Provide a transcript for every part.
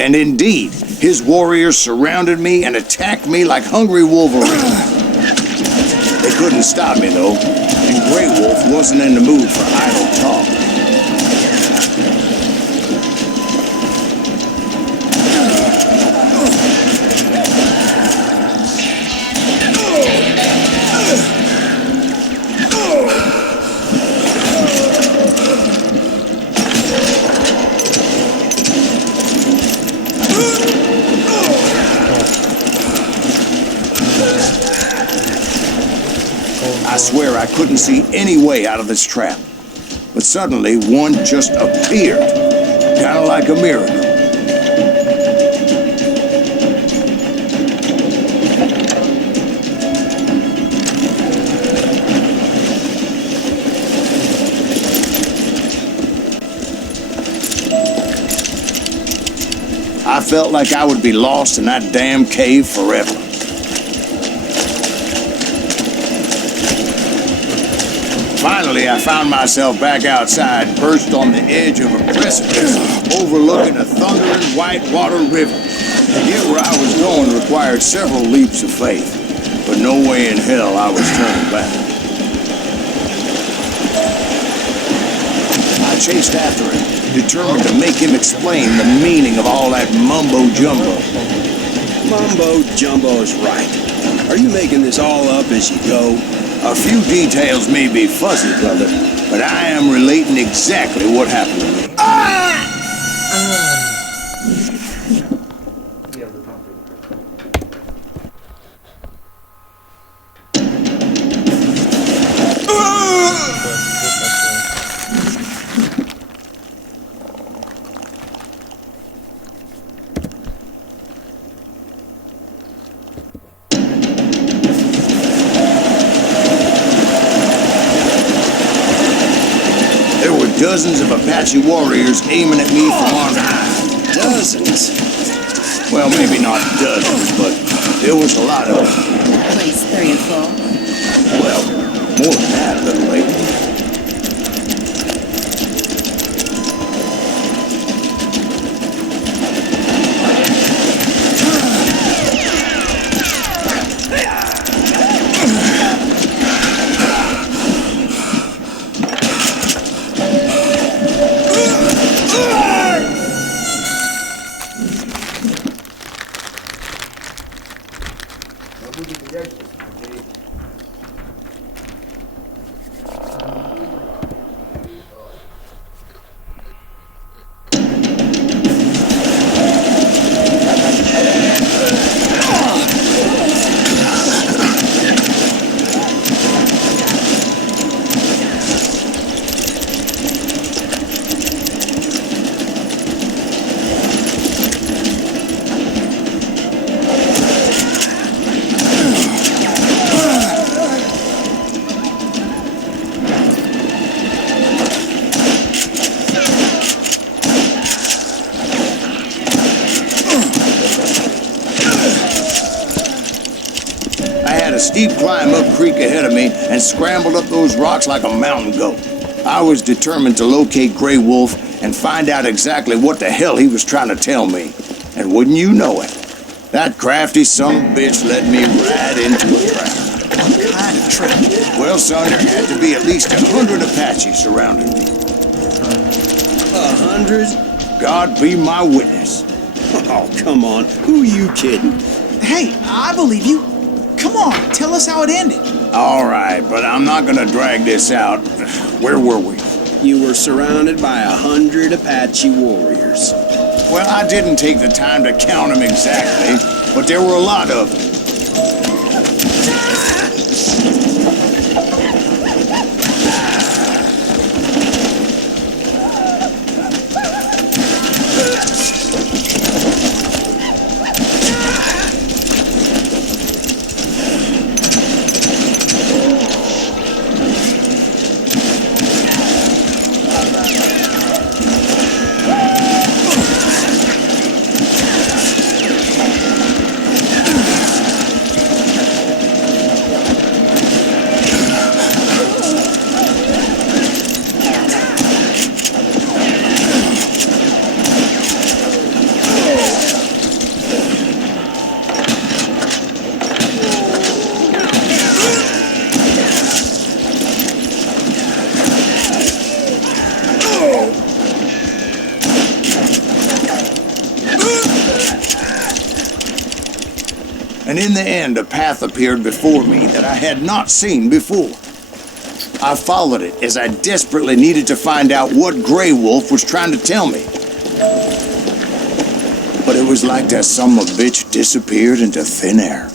And indeed, his warriors surrounded me and attacked me like hungry wolverines. They couldn't stop me, though, and Grey Wolf wasn't in the mood for idle talk. I swear I couldn't see any way out of this trap. But suddenly, one just appeared. Kind of like a miracle. I felt like I would be lost in that damn cave forever. Finally, I found myself back outside, perched on the edge of a precipice, overlooking a thundering white-water river. To get where I was going required several leaps of faith, but no way in hell I was turning back. I chased after him, determined to make him explain the meaning of all that mumbo-jumbo. Mumbo-jumbo is right. Are you making this all up as you go? A few details may be fuzzy, brother, but I am relating exactly what happened to me. Dozens of Apache warriors aiming at me from on high. Dozens? Well, maybe not dozens, but there was a lot of them. Place 3 and 4. Well, more than that, little lady. Steep climb up creek ahead of me and scrambled up those rocks like a mountain goat. I was determined to locate Grey Wolf and find out exactly what the hell he was trying to tell me. And wouldn't you know it, that crafty son of a bitch led me right into a trap. What kind of trap? Well, son, there had to be at least 100 Apaches surrounding me. 100? God be my witness. Oh, come on. Who are you kidding? Hey, I believe you. Come on, tell us how it ended. All right, but I'm not gonna drag this out. Where were we? You were surrounded by 100 Apache warriors. Well, I didn't take the time to count them exactly, but there were a lot of them. in the end, a path appeared before me that I had not seen before. I followed it as I desperately needed to find out what Grey Wolf was trying to tell me. But it was like that son of a bitch disappeared into thin air.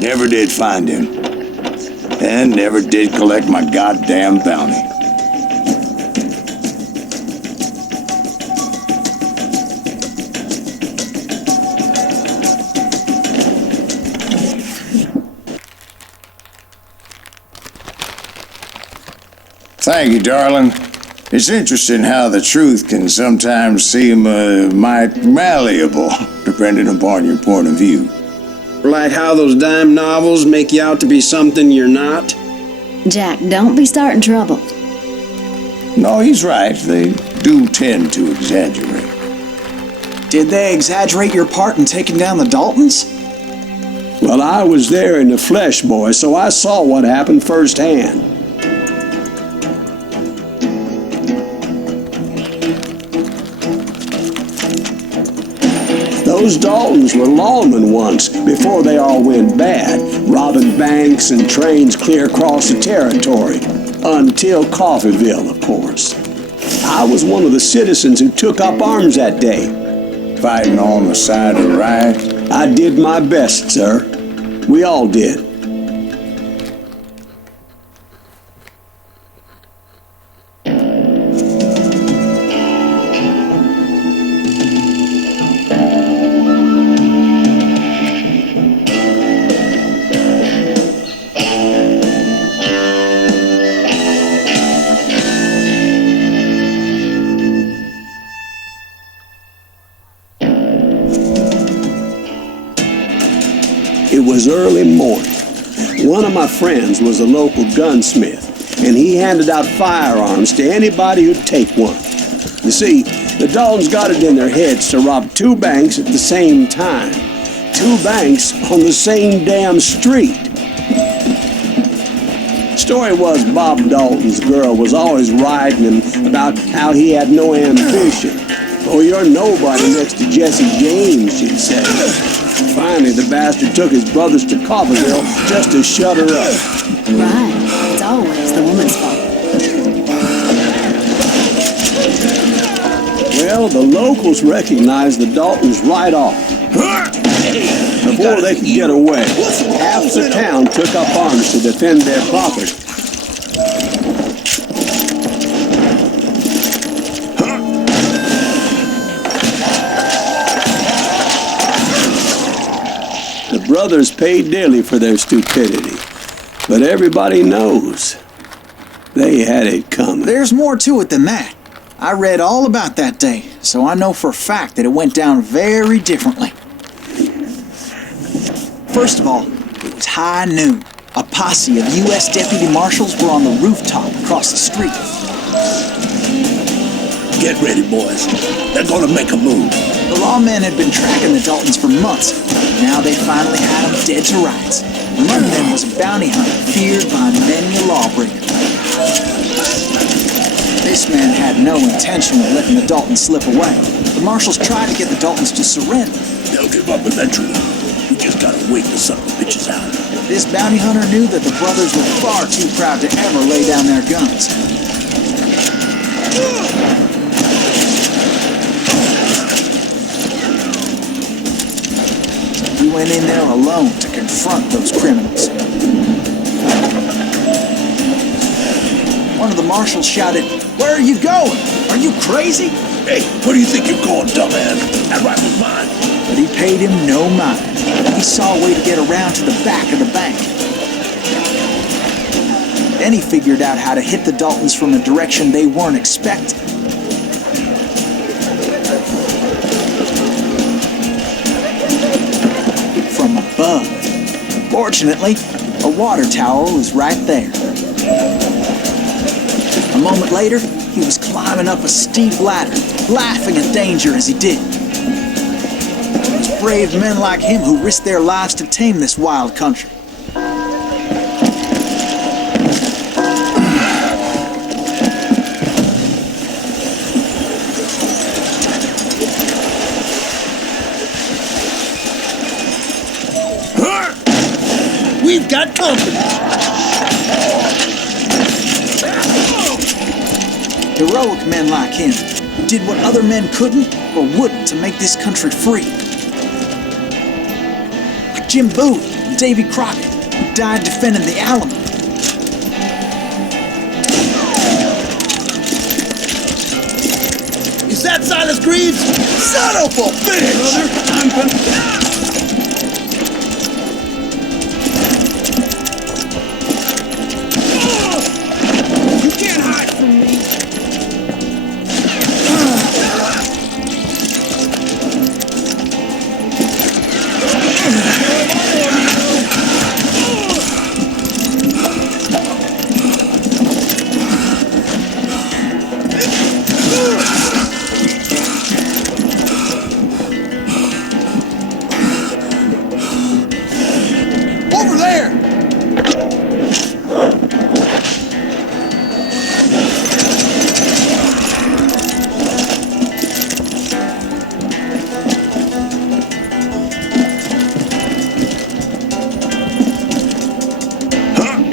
Never did find him. And never did collect my goddamn bounty. Thank you, darling. It's interesting how the truth can sometimes seem might malleable, depending upon your point of view. Like how those dime novels make you out to be something you're not? Jack, don't be starting trouble. No, he's right. They do tend to exaggerate. Did they exaggerate your part in taking down the Daltons? Well, I was there in the flesh, boy, so I saw what happened firsthand. Those Daltons were lawmen once, before they all went bad, robbing banks and trains clear across the territory. Until Coffeeville, of course. I was one of the citizens who took up arms that day. Fighting on the side of the right? I did my best, sir. We all did. It was early morning. One of my friends was a local gunsmith, and he handed out firearms to anybody who'd take one. You see, the Daltons got it in their heads to rob two banks at the same time. Two banks on the same damn street. Story was Bob Dalton's girl was always riding him about how he had no ambition. Oh, you're nobody next to Jesse James, she'd say. Finally, the bastard took his brothers to Coffeeville just to shut her up. Right. It's always the woman's fault. Well, the locals recognized the Daltons right off. Before they could get away, half the town took up arms to defend their property. The brothers paid dearly for their stupidity, but everybody knows they had it coming. There's more to it than that. I read all about that day, so I know for a fact that it went down very differently. First of all, it was high noon. A posse of U.S. deputy marshals were on the rooftop across the street. Get ready, boys. They're gonna make a move. The lawmen had been tracking the Daltons for months. Now they finally had them dead to rights. Among them was a bounty hunter feared by many a lawbreaker. This man had no intention of letting the Daltons slip away. The marshals tried to get the Daltons to surrender. They'll give up eventually. We just gotta wait to suck the bitches out. This bounty hunter knew that the brothers were far too proud to ever lay down their guns. He went in there alone to confront those criminals. One of the marshals shouted, "Where are you going? Are you crazy?" Hey, where do you think you're going, dumbass? That rifle's mine. But he paid him no mind. He saw a way to get around to the back of the bank. Then he figured out how to hit the Daltons from a direction they weren't expecting. From above. Fortunately, a water tower was right there. A moment later, he was climbing up a steep ladder, laughing at danger as he did. It was brave men like him who risked their lives to tame this wild country. got company. Heroic men like him who did what other men couldn't or wouldn't to make this country free. Like Jim Bowie and Davy Crockett, who died defending the Alamo. Is that Silas Greaves? Son of a bitch! Brother, I'm gonna... You can't hide from me. Over there!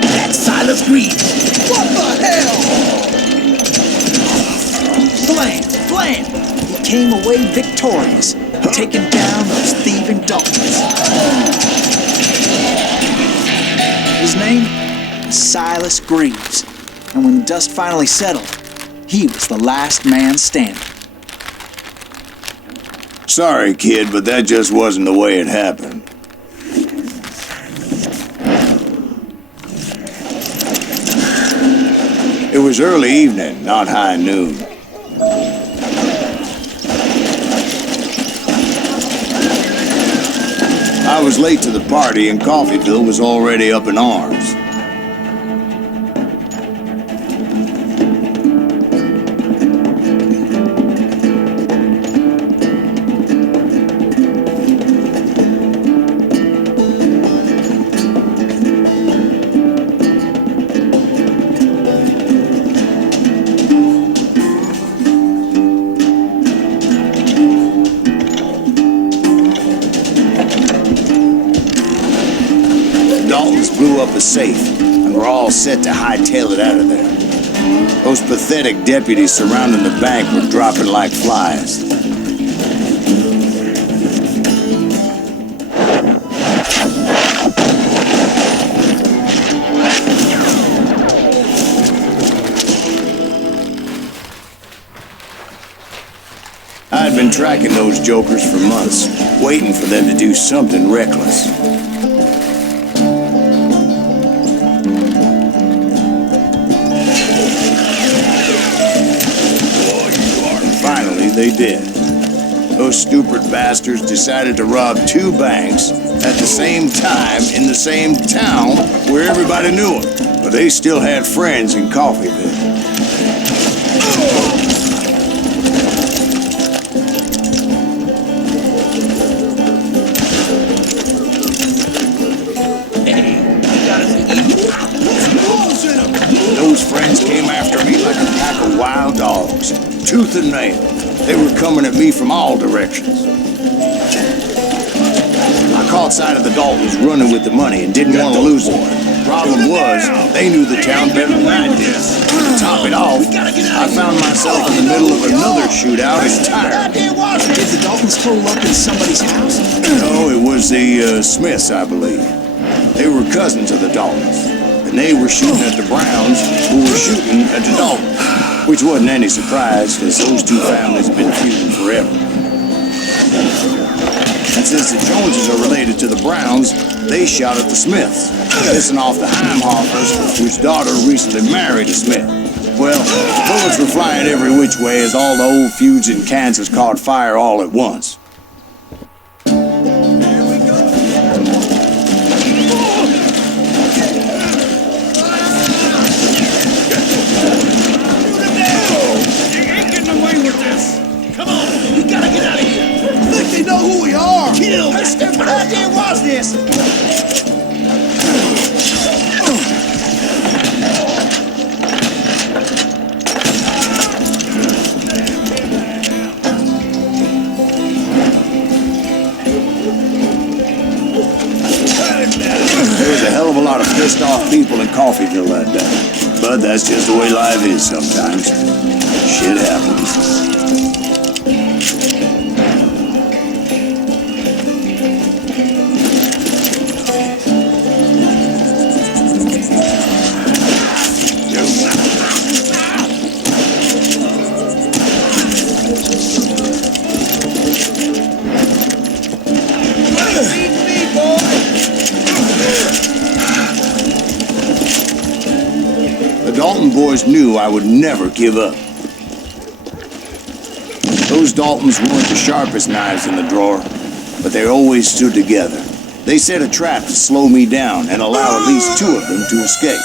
That's Silas Greaves. What the hell? Blam! Blam! He came away victorious, taking down those thieving Daltons. His name was Silas Greaves, and when the dust finally settled, he was the last man standing. Sorry, kid, but that just wasn't the way it happened. It was early evening, not high noon. I was late to the party and Coffeeville was already up in arms. Blew up a safe, and we're all set to hightail it out of there. Those pathetic deputies surrounding the bank were dropping like flies. I'd been tracking those jokers for months, waiting for them to do something reckless. They did. Those stupid bastards decided to rob two banks at the same time in the same town where everybody knew them. But they still had friends in Coffeeville. Those friends came after me like a pack of wild dogs, tooth and nail. They were coming at me from all directions. I caught sight of the Daltons running with the money and didn't want to lose them. Problem was, they knew the town better than I did. To top it off, I found myself in the middle of another shootout entirely. Did the Daltons pull up in somebody's house? No, it was the Smiths, I believe. They were cousins of the Daltons, and they were shooting at the Browns, who were shooting at the Daltons. Which wasn't any surprise, because those two families have been feuding forever. And since the Joneses are related to the Browns, they shot at the Smiths, pissing off the Heimhoffers, whose daughter recently married a Smith. Well, bullets were flying every which way as all the old feuds in Kansas caught fire all at once. Who we are? Kill! How stupid idea was this? pissed off people in Coffeyville that day. But that's just the way life is sometimes. Shit happens. The Dalton boys knew I would never give up. Those Daltons weren't the sharpest knives in the drawer, but they always stood together. They set a trap to slow me down and allow at least two of them to escape.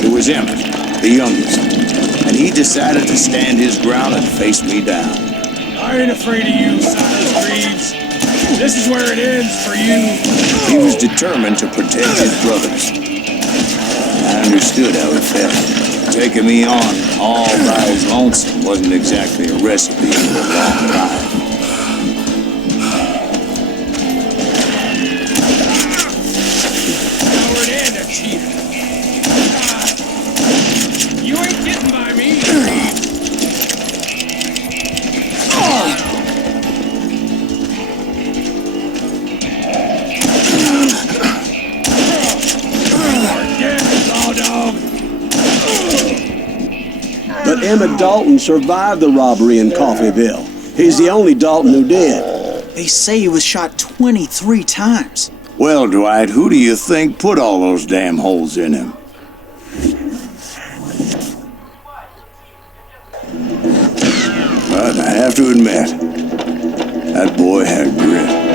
It was Emmett, the youngest, and he decided to stand his ground and face me down. I ain't afraid of you, Silas Reeves. This is where it ends for you. He was determined to protect his brothers. I understood how it felt. Taking me on all by his lonesome wasn't exactly a recipe for a long life. Coward and a cheater. You ain't getting by me. But Emmett Dalton survived the robbery in Coffeyville. He's the only Dalton who did. They say he was shot 23 times. Well, Dwight, who do you think put all those damn holes in him? But I have to admit, that boy had grit.